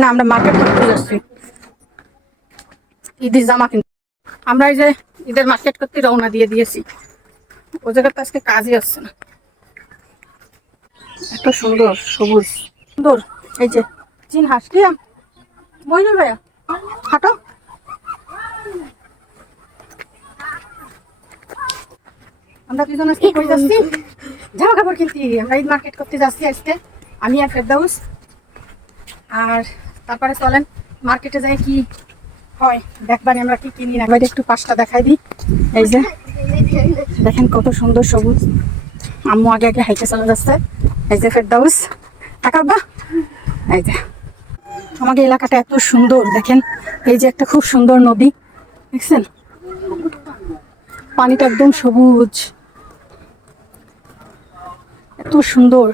না আমরা মার্কেট করতে যাচ্ছি ঈদের জামা কিনতে। আমরা এই যে ঈদের মার্কেট করতে রওনা দিয়ে দিয়েছি। ও জায়গাতে আজকে কাজই আসছে না। এত সুন্দর সবুজ। সুন্দর। এই যে চিন ভাইয়া হাঁটো। আমরা দুজন আজকে কই যাচ্ছি? জামা কাপড় কিনতে আমরা ঈদ মার্কেট করতে যাচ্ছি আজকে। আমি আর ফেরদাউস। আর তারপরে চলেন, মার্কেটে যাই কি হয় দেখবানি আমরা কি কিনি। না বাইরে একটু পাশটা দেখাই দিই। এই যে, দেখেন কত সুন্দর সবুজ। আম্মু আগে আগে হাইটে চলে যাচ্ছে। এই যে ফেরদাউস। টাকাব্বা এই যে আমাদের এলাকাটা এত সুন্দর, দেখেন। এই যে একটা খুব সুন্দর নদী, দেখছেন? পানিটা একদম সবুজ। এত সুন্দর।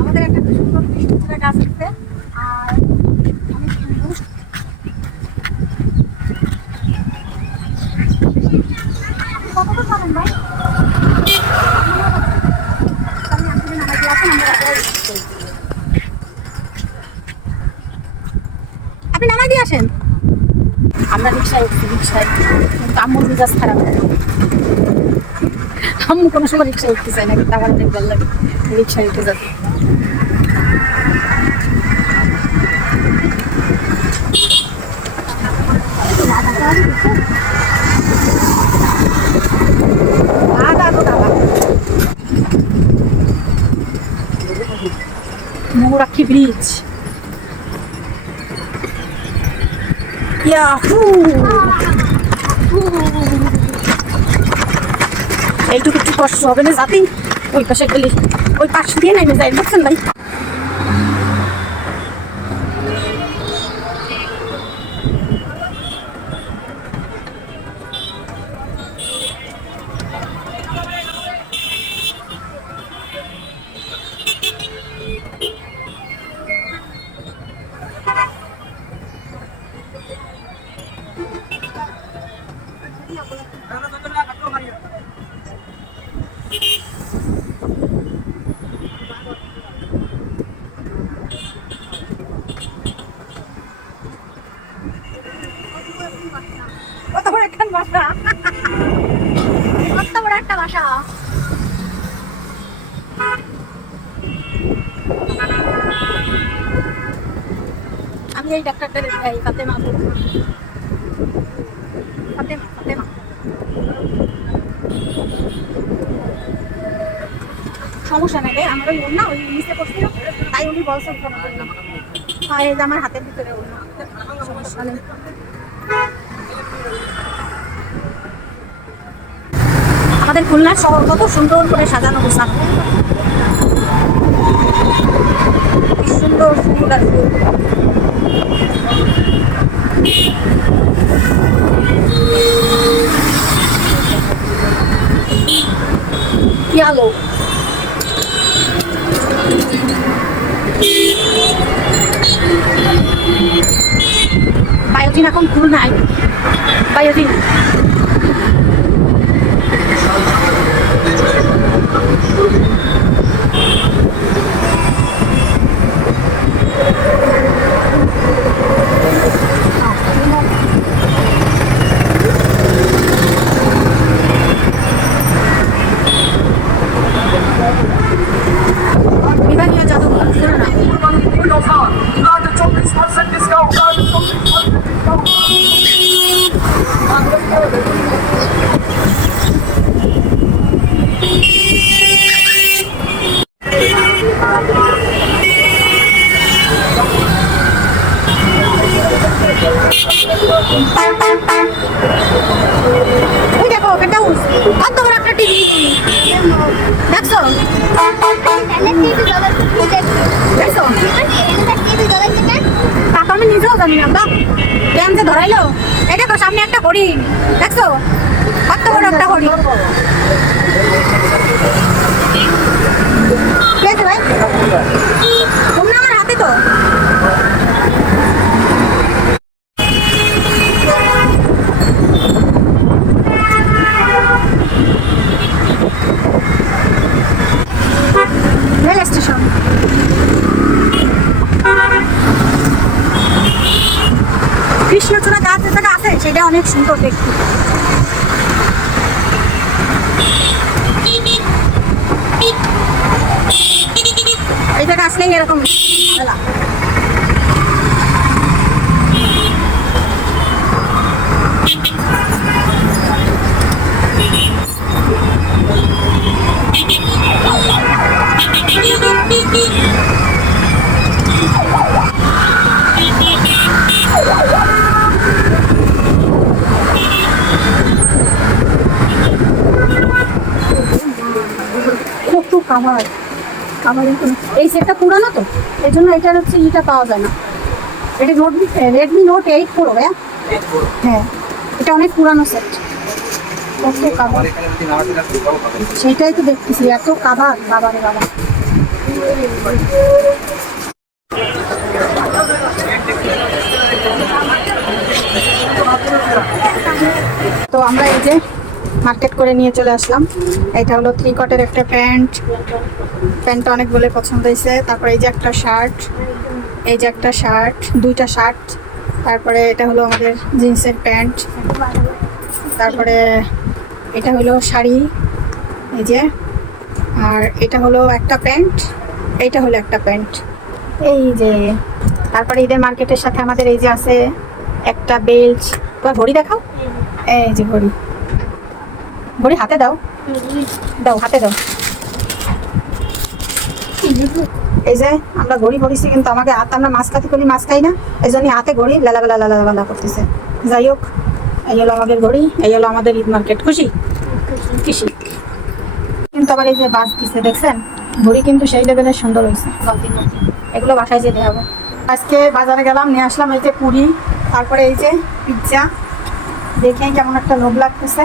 আমাদের একটা সুন্দর গাছ আছে আর অনেক সুন্দর কতটা পাবেন ভাই আপনি আসলে নামাজ দিয়ে আসেন, আমরা রাতে আপনি নামাই দিয়ে আসেন। আমরা রিক্সায় উঠছি, রিক্সায়। আম্মুর মেজাজ খারাপ। আম্মু কোনো সময় রিক্সায় উঠতে চাই না, কিন্তু আমার অনেক ভালো লাগে। রিক্সায় উঠে তো দাদা ইয়াহু এইটুকু একটু কষ্ট হবে না যাতেই ওই পাশে গেলে। ওই পাশ দিয়ে নেমে যাই, বুঝছেন ভাই? কত বড় একটা বাসা কত বড় একটা বাসা আমি এই ডাক্তারটা এই ফাতেমা। ফাতেমা ফাতেমা সমস্যা নাই আমার ওই না, ওই নিচে পড়ছিল তাই উনি বলছেন হ্যাঁ আমার হাতের ভিতরে ওড়না। সমস্যা নেই আমাদের খুলনার শহর কত সুন্দর করে সাজানো গোছানো সুন্দর ফুল আর ফুল। আলো। বায়োজিন এখন খুলনায়। বায়োজিন আমি না বাহ কেন যে ধরাইলো, এটা তো সামনে একটা হরিণ দেখছ? কত বড় একটা হরিণ ভাই? তোমরা তো। Rail station. কৃষ্ণচূড়া গাছ যেটা আছে সেটা অনেক সুন্দর দেখতে। এই জায়গা আসলেই এরকম। কোনো এই সেটটা পুরানো তো এই জন্য এটার হচ্ছে ইটা পাওয়া যায় না। এটা note Redmi note eight pro ভাইয়া হ্যাঁ? এটা অনেক পুরানো সেট সেটাই তো দেখতেছি এত কাভার বাবারে বাবা। তো আমরা এই যে মার্কেট করে নিয়ে চলে আসলাম। এটা হলো থ্রি কটের একটা প্যান্ট। প্যান্টটা অনেক বলে পছন্দ হয়েছে। তারপরে এই যে একটা শার্ট। এই যে একটা শার্ট। দুইটা শার্ট। তারপরে এটা হলো আমাদের জিন্সের প্যান্ট। তারপরে এটা হলো শাড়ি। এই যে। আর এটা হলো একটা প্যান্ট। এইটা হলো একটা প্যান্ট। এই যে। তারপরে ঈদের মার্কেটের সাথে আমাদের এই যে আছে একটা বেল্ট। তোমার ঘড়ি দেখাও? এই যে ঘড়ি। ঘড়ি হাতে দাও। দাও, হাতে দাও। এই যে, আমরা ঘড়ি পড়েছি কিন্তু আমাকে হাত আমরা মাছ খাতে করি, মাছ খাই না। এই জন্য হাতে ঘড়ি লালাবেলা লালাবেলা করতেছে। যাই হোক, এই হলো আমাদের ঘড়ি এই হলো আমাদের ঈদ মার্কেট। খুশি? খুশি। কিন্তু আবার এই যে বাস দিছে, দেখছেন? ঘড়ি কিন্তু সেই লেভেলের সুন্দর হয়েছে এগুলো বাসায় যেতে হবে। আজকে বাজারে গেলাম, নিয়ে আসলাম এই যে পুরি, তারপরে এই যে পিৎজা দেখেই কেমন একটা লোভ লাগতেছে।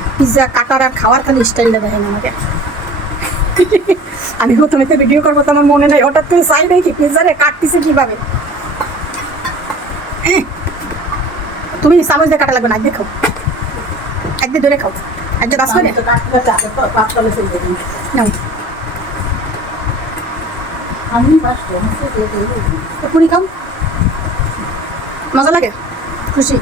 পিৎজা কাটার আর খাওয়ার খালি স্টাইলটা দেখেন আমাকে। আমি প্রথমে তো ভিডিও করব তো আমার মনে নেই। হঠাৎ করে চাই দেখি পিৎজারে কাটতেছে কীভাবে। তুমি চামচ দিয়ে কাটা লাগবে না একদিন খাও। একদিন ধরে খাও। একদিন বাস করে পুরি খাও। মজা লাগে? খুশি?